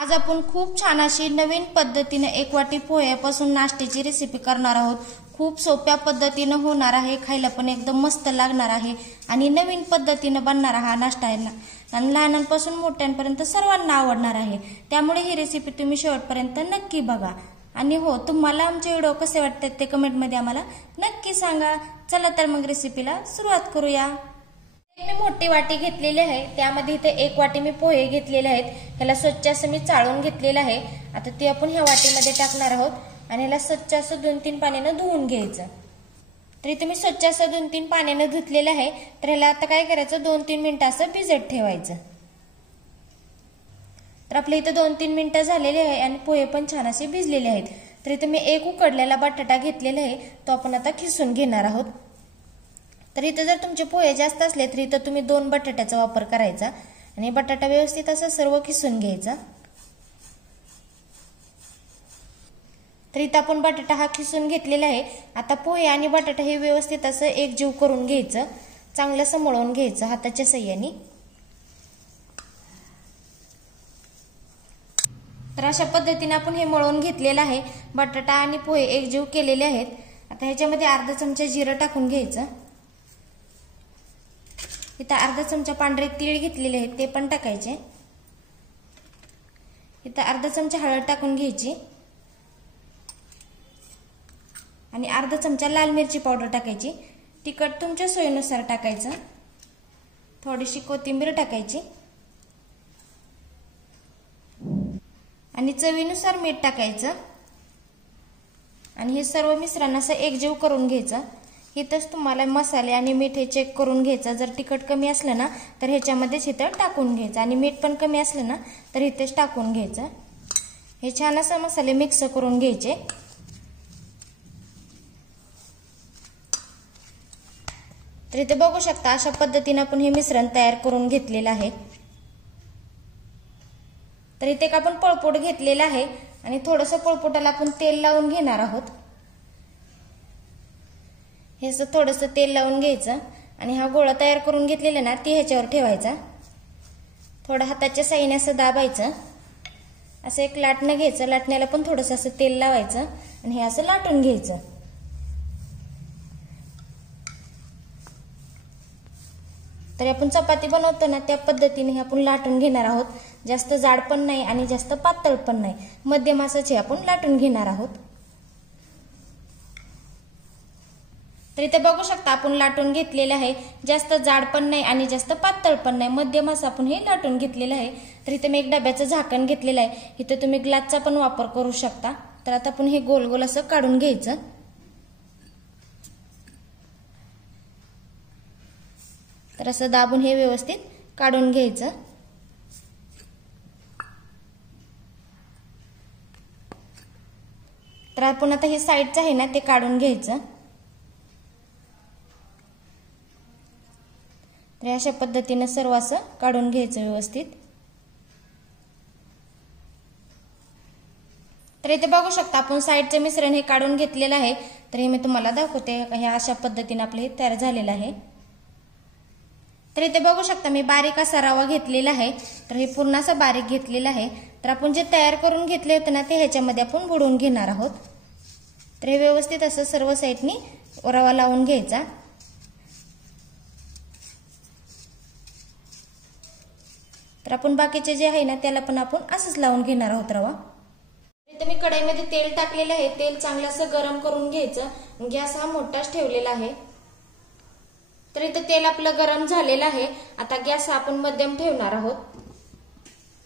आज आपण खूप छान अशी नवीन पद्धतीने एक वाटी पोह्यापासून नाश्त्याची रेसिपी करणार आहोत। खूप सोप्या पद्धतीने होणार आहे, खायला पण एकदम मस्त लागणार आहे आणि नवीन पद्धतीने बनणार हा नाश्ता आहे आणि लहानांपासून मोठ्यांपर्यंत सर्वांना आवडणार आहे। त्यामुळे ही रेसिपी तुम्ही शेवटपर्यंत नक्की बघा आणि हो, तुम्हाला आमचे व्हिडिओ कसे वाटतात ते कमेंट मध्ये आम्हाला नक्की सांगा। चला तर मग रेसिपीला सुरुवात करूया। मी मोठी वाटी घेतलेली आहे, त्यामध्ये इथे एक वाटी मी पोहे घेतलेले आहेत। ह्याला स्वच्छ असं मी चाळून घेतलेलं आहे। आता ते आपण ह्या वाटीमध्ये टाकणार आहोत आणि ह्याला स्वच्छ असं 2-3 पाण्याने धुवून घ्यायचं। तर इथे मी स्वच्छ असं 2-3 पाण्याने धुतलेलं आहे। तर ह्याला आता काय करायचं, 2-3 मिनिटं असं भिजत ठेवायचं। तर आपले इथे 2-3 मिनिटं झालेले आहे आणि पोहे पण छान असे भिजलेले आहेत। तर इथे मी एक उकडलेला बटाटा घेतलेला आहे, तो आपण आता खिसून घेणार आहोत। तर इथे जर तुमचे पोहे जास्त असले तर इथे तुम्ही 2 बटाट्याचा वापर करायचा आणि बटाटा व्यवस्थित असं सर्व खिसून घ्यायचा। तर इथे आपण बटाटा हा खिसून घेतलेला आहे। आता पोहे आणि बटाटा हे व्यवस्थित असं एकजीव करून घ्यायचं, चांगलं असं मळून घ्यायचं हाताच्या साहाय्याने। तर अशा पद्धतीने आपण हे मळून घेतलेलं आहे। बटाटा आणि पोहे एकजीव केलेले आहेत। आता ह्याच्यामध्ये अर्धा चमचा जिरं टाकून घ्यायचं। इथं अर्धा चमचा पांढरे तीळ घेतलेले आहेत, ते पण टाकायचे। इथं अर्धा चमचा हळद टाकून घ्यायची आणि अर्धा चमचा लाल मिरची पावडर टाकायची। तिखट तुमच्या सोयीनुसार टाकायचं। थोडीशी कोथिंबीर टाकायची आणि चवीनुसार मीठ टाकायचं आणि हे सर्व मिश्रण असं एकजीव करून घ्यायचं। इथंच तुम्हाला मसाले आणि मीठ हे चेक करून घ्यायचं। जर तिखट कमी असलं ना तर ह्याच्यामध्येच इथं टाकून घ्यायचं आणि मीठ पण कमी असलं ना तर इथेच टाकून घ्यायचं। हे छान असं मसाले मिक्स करून घ्यायचे। तर इथे बघू शकता अशा पद्धतीने आपण हे मिश्रण तयार करून घेतलेलं आहे। तर इथे एक आपण पळपूट घेतलेला आहे आणि थोडंसं पळपुटाला आपण तेल लावून घेणार आहोत। हे असं थोडंसं तेल लावून घ्यायचं आणि हा गोळा तयार करून घेतलेला ना ती ह्याच्यावर ठेवायचा। थोडं हाताच्या साहाय्याने असं दाबायचं, असं एक लाटणं घ्यायचं, लाटण्याला पण थोडंसं असं तेल लावायचं आणि हे असं लाटून घ्यायचं। तर आपण चपाती बनवतो ना त्या पद्धतीने हे आपण लाटून घेणार आहोत। जास्त जाड पण नाही आणि जास्त पातळ पण नाही, मध्यम असंच हे आपण लाटून घेणार आहोत। तर इथे बघू शकता आपण लाटून घेतलेलं आहे। जास्त जाड पण नाही आणि जास्त पातळ पण नाही, मध्यम असं आपण हे लाटून घेतलेलं आहे। तर इथे मी एक डब्याचं झाकण घेतलेलं आहे, इथे तुम्ही ग्लासचा पण वापर करू शकता। तर आता आपण हे गोल गोल असं काढून घ्यायचं। तर असं दाबून हे व्यवस्थित काढून घ्यायचं। तर आपण आता हे साईडचं आहे ना ते काढून घ्यायचं। तर अशा पद्धतीने सर्व असं काढून घ्यायचं व्यवस्थित। तर इथे बघू शकता आपण साईडचं मिश्रण हे काढून घेतलेलं आहे। तर हे मी तुम्हाला दाखवते, हे अशा पद्धतीने आपलं हे तयार झालेलं आहे। तर इथे बघू शकता मी बारीक असा रवा घेतलेला आहे। तर हे पूर्ण असं बारीक घेतलेलं आहे। तर आपण जे तयार करून घेतले होते ना ते ह्याच्यामध्ये आपण बुडवून घेणार आहोत। तर हे व्यवस्थित असं सर्व साईडनी रवा लावून घ्यायचा। तर आपण बाकीचे जे आहे ना त्याला पण आपण असंच लावून घेणार आहोत रवा। इथे मी कढईमध्ये तेल टाकलेलं आहे, तेल चांगलं असं गरम करून घ्यायचं। गॅस हा मोठाच ठेवलेला आहे। तर इथे तेल आपलं गरम झालेलं आहे। आता गॅस आपण मध्यम ठेवणार आहोत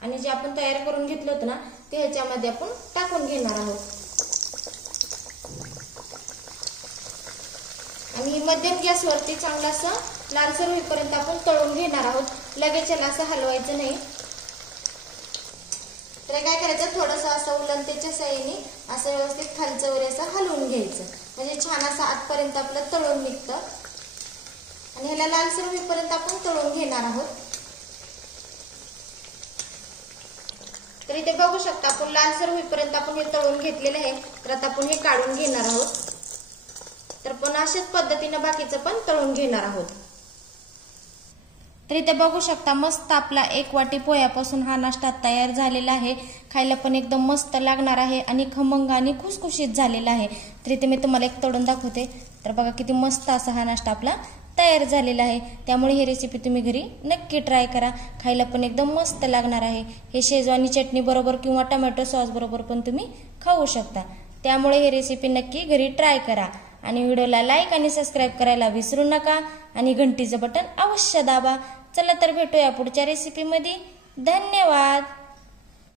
आणि जे आपण तयार करून घेतलं होतं ना ते ह्याच्यामध्ये आपण टाकून घेणार आहोत आणि मध्यम गॅसवरती चांगलं असं लालसर होईपर्यंत आपण तळून घेणार आहोत। लगेच याला असं हलवायचं नाही। तर काय करायचं, थोडंसं असं उलंतेच्या साहाय्याने असं व्यवस्थित खालचं वर असं हलवून घ्यायचं, म्हणजे छान असं आतपर्यंत आपलं तळून निघतं आणि ह्याला लालसर होईपर्यंत आपण तळून घेणार आहोत। तर इथे बघू शकता आपण लालसर होईपर्यंत आपण हे तळून घेतलेलं आहे। तर आता आपण हे काढून घेणार आहोत। तर पण अशाच पद्धतीने बाकीचं पण तळून घेणार आहोत। तर इथे बघू शकता मस्त आपला 1 वाटी पोह्यापासून हा नाश्ता तयार झालेला आहे। खायला पण एकदम मस्त लागणार आहे आणि खमंग आणि खुसखुशीत झालेला आहे। तर इथे मी तुम्हाला एक तोडून दाखवते। तर बघा किती मस्त असा हा नाश्ता आपला तयार झालेला आहे। त्यामुळे ही रेसिपी तुम्ही घरी नक्की ट्राय करा। खायला पण एकदम मस्त लागणार आहे। हे शेजवानी चटणी बरोबर किंवा टोमॅटो सॉस बरोबर पण तुम्ही खाऊ शकता। त्यामुळे ही रेसिपी नक्की घरी ट्राय करा आणि व्हिडिओला लाईक आणि सबस्क्राइब करायला विसरू नका आणि घंटीचं बटन अवश्य दाबा। चला तर भेटूया पुढच्या रेसिपीमध्ये। धन्यवाद।